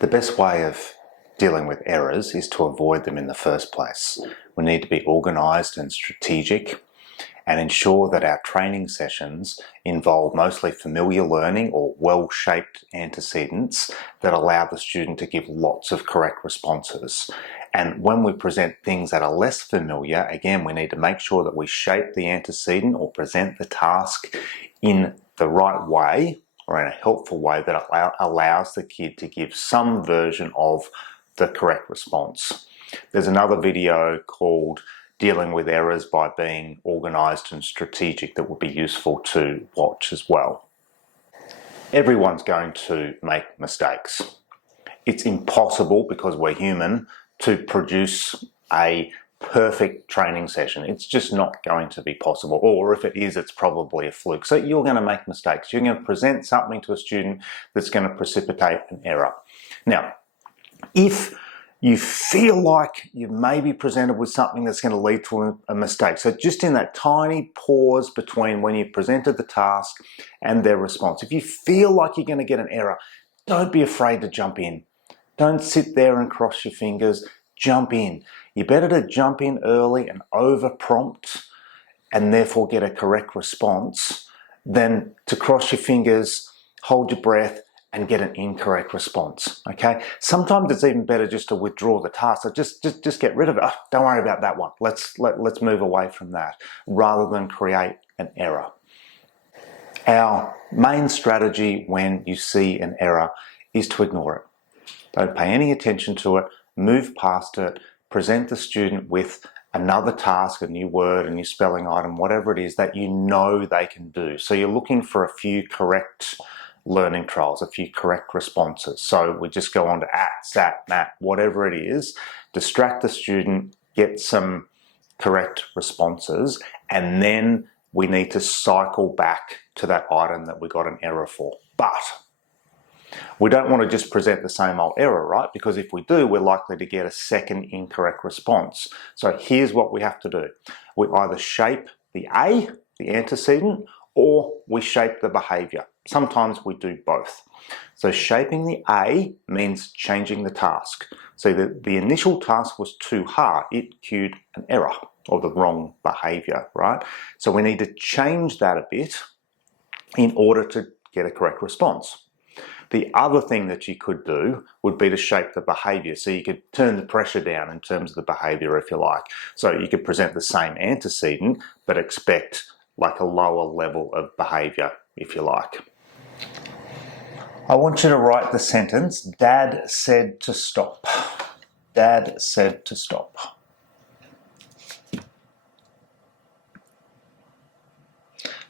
The best way of dealing with errors is to avoid them in the first place. We need to be organised and strategic and ensure that our training sessions involve mostly familiar learning or well-shaped antecedents that allow the student to give lots of correct responses. And when we present things that are less familiar, again, we need to make sure that we shape the antecedent or present the task in the right way or in a helpful way that allows the kid to give some version of the correct response. There's another video called Dealing with Errors by Being Organised and Strategic that would be useful to watch as well. Everyone's going to make mistakes. It's impossible, because we're human, to produce a perfect training session. It's just not going to be possible, or if it is, it's probably a fluke. So you're going to make mistakes. You're going to present something to a student that's going to precipitate an error. Now, if you feel like you may be presented with something that's going to lead to a mistake, so just in that tiny pause between when you presented the task and their response, if you feel like you're going to get an error, don't be afraid to jump in. Don't sit there and cross your fingers. Jump in. You're better to jump in early and over-prompt and therefore get a correct response than to cross your fingers, hold your breath, and get an incorrect response, okay? Sometimes it's even better just to withdraw the task. So just get rid of it. Oh, don't worry about that one. Let's move away from that rather than create an error. Our main strategy when you see an error is to ignore it. Don't pay any attention to it. Move past it. Present the student with another task, a new word, a new spelling item, whatever it is that you know they can do. So you're looking for a few correct learning trials, a few correct responses. So we just go on to sat, mat, whatever it is, distract the student, get some correct responses, and then we need to cycle back to that item that we got an error for. But we don't want to just present the same old error, right? Because if we do, we're likely to get a second incorrect response. So here's what we have to do. We either shape the A, the antecedent, or we shape the behaviour. Sometimes we do both. So shaping the A means changing the task. So the initial task was too hard. It cued an error or the wrong behaviour, right? So we need to change that a bit in order to get a correct response. The other thing that you could do would be to shape the behaviour. So you could turn the pressure down in terms of the behaviour, if you like. So you could present the same antecedent, but expect like a lower level of behaviour, if you like. I want you to write the sentence, Dad said to stop. Dad said to stop.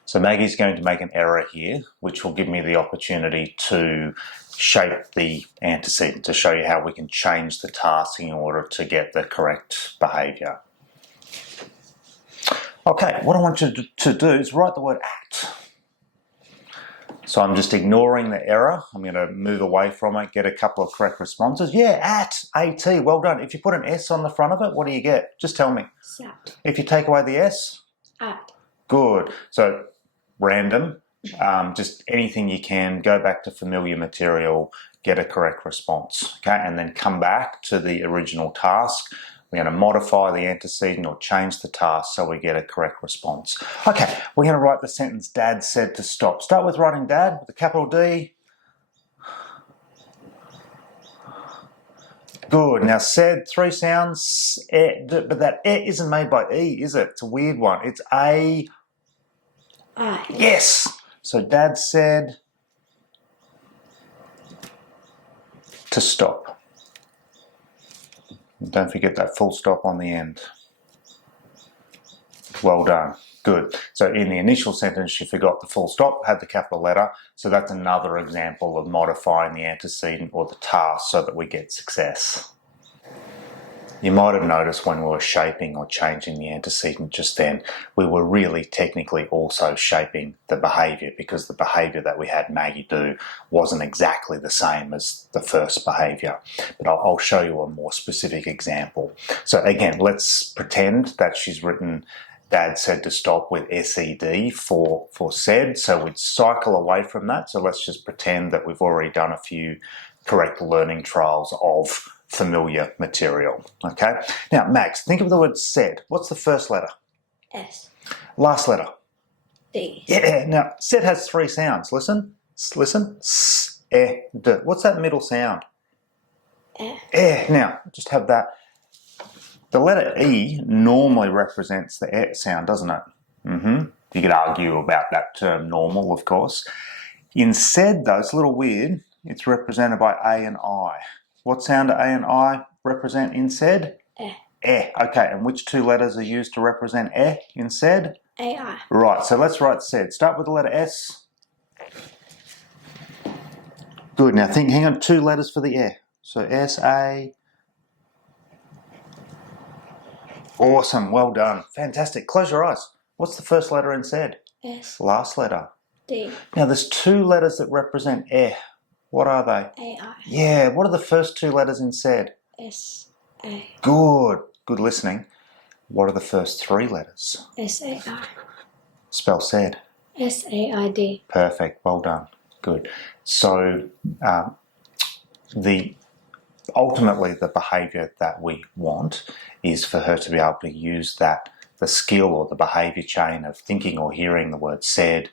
So Maggie's going to make an error here, which will give me the opportunity to shape the antecedent, to show you how we can change the task in order to get the correct behaviour. Okay, what I want you to do is write the word at. So I'm just ignoring the error. I'm going to move away from it, get a couple of correct responses. Yeah, at, well done. If you put an S on the front of it, what do you get? Just tell me. Sat. If you take away the S? At. Good. So random, just anything you can, go back to familiar material, get a correct response, okay? And then come back to the original task. We're going to modify the antecedent or change the task so we get a correct response. Okay, we're going to write the sentence, Dad said to stop. Start with writing Dad with a capital D. Good. Now said, three sounds, but that isn't made by E, is it? It's a weird one. It's A. I. Yes. So Dad said to stop. Don't forget that full stop on the end. Well done. Good. So in the initial sentence, you forgot the full stop, had the capital letter. So that's another example of modifying the antecedent or the task so that we get success. You might have noticed when we were shaping or changing the antecedent just then, we were really technically also shaping the behaviour, because the behaviour that we had Maggie do wasn't exactly the same as the first behaviour. But I'll show you a more specific example. So again, let's pretend that she's written Dad said to stop with SED for said. So we'd cycle away from that. So let's just pretend that we've already done a few correct learning trials of familiar material. Okay? Now, Max, think of the word said. What's the first letter? S. Last letter? D. Yeah. Now, said has 3 sounds. Listen. Listen. S, e, d. What's that middle sound? E. Now, just have that. The letter E normally represents the E sound, doesn't it? You could argue about that term normal, of course. In said, though, it's a little weird. It's represented by A and I. What sound do A and I represent in said? E. Okay, and which 2 letters are used to represent in said? AI. Right, so let's write said. Start with the letter S. Good, now hang on, 2 letters for the E. So S-A. Awesome, well done. Fantastic. Close your eyes. What's the first letter in said? S. Last letter. D. Now there's 2 letters that represent What are they? AI. Yeah, what are the first 2 letters in said? S. A. Good listening. What are the first 3 letters? S-A-I. Spell said. S-A-I-D. Perfect, well done. Good. So ultimately the behaviour that we want is for her to be able to use the skill or the behaviour chain of thinking or hearing the word said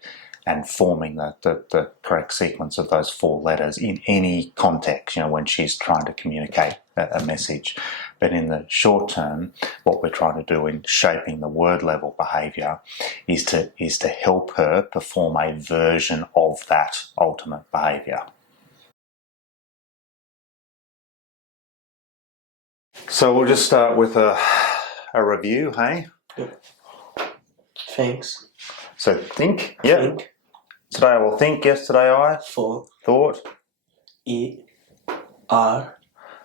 and forming the correct sequence of those 4 letters in any context, when she's trying to communicate a message. But in the short term, what we're trying to do in shaping the word level behaviour is to help her perform a version of that ultimate behaviour. So we'll just start with a review, hey? Thanks. So think, yep. Think. Today I will think, yesterday I thought. Eat. Are.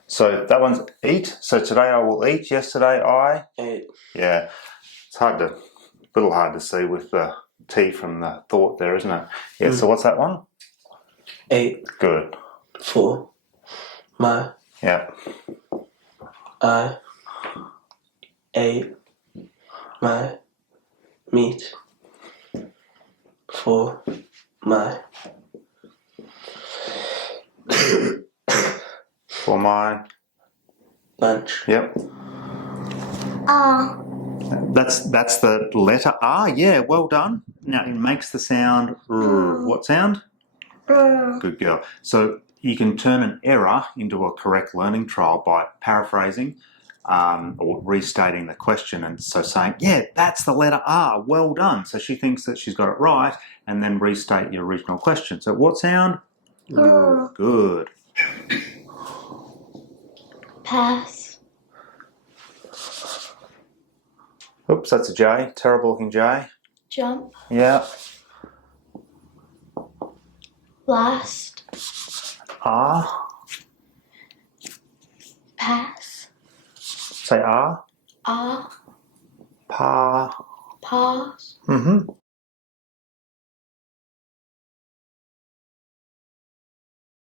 So that one's eat. So today I will eat, yesterday I Ate. Yeah. It's a little hard to see with the T from the thought there, isn't it? Yeah, so what's that one? Ate. Good. For. My. Yeah. I. Ate. My. Meat. For. My. For my Lunch. Yep. R. That's the letter R. Yeah, well done. Now it makes the sound R. What sound? R. Good girl. So you can turn an error into a correct learning trial by paraphrasing or restating the question, and so saying, yeah, that's the letter R, well done. So she thinks that she's got it right, and then restate your original question. So what sound? R. Good. Pass. Oops, that's a J. Terrible looking J. Jump. Yeah. Last. R. Pass. Say R. R. Pa. Pause.